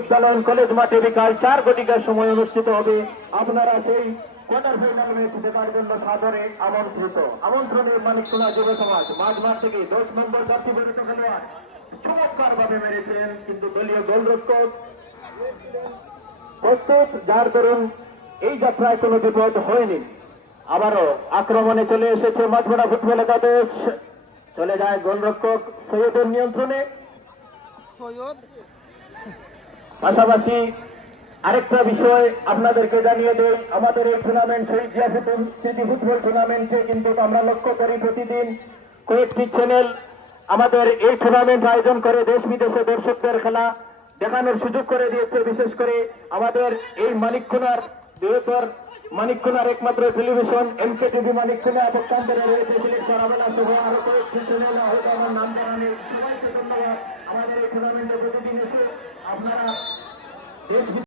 বিদ্যালয় কলেজ মাঠে বিকাল 4 ঘটিকার সময় অনুষ্ঠিত হবে। আপনারা সেই কোয়ার্টার ফাইনাল ম্যাচ দেখার জন্য সাদরে আমন্ত্রিত। আমন্ত্রণে মানিকতলা যুব সমাজ মাঠ থেকে 10 নম্বর জাতীয় পরিচিত খেলোয়াড় চমৎকার ভাবে মেরেছেন, কিন্তু দলীয় গোলরক্ষক প্রস্তুত, যার দরুন এই যাত্রায় কোনো বিপদ হয়নি। আবারও আক্রমণে চলে এসেছে মাঠভরা ফুটবল একাদশ। চলে যায় গোলরক্ষক সৈয়দের নিয়ন্ত্রণে। পাশাপাশি আরেকটা বিষয় আপনাদেরকে জানিয়ে দেই, আমাদের এই টুর্নামেন্ট শহীদ জিয়া স্মৃতি ফুটবল টুর্নামেন্টে কিন্তু আমরা লক্ষ্য করি প্রতিদিন কয়েকটি চ্যানেল আমাদের এই টুর্নামেন্ট আয়োজন করে দেশ বিদেশে দর্শকদের খেলা দেখানোর সুযোগ করে দিয়েছে। বিশেষ করে আমাদের এই মানিকখোলার বৃহত্তর মানিকখোলার একমাত্র টেলিভিশন এমকে টিভি মানিকখোলা পক্ষান্তরে রয়েছে সিলেক্টর আবেলা সহ আরো কয়েকটি চ্যানেল, হয়তো আমার নাম করা নেই। সবাইকে ধন্যবাদ। আমাদের এই টুর্নামেন্টে প্রতিদিন এসে আপনারা দেশ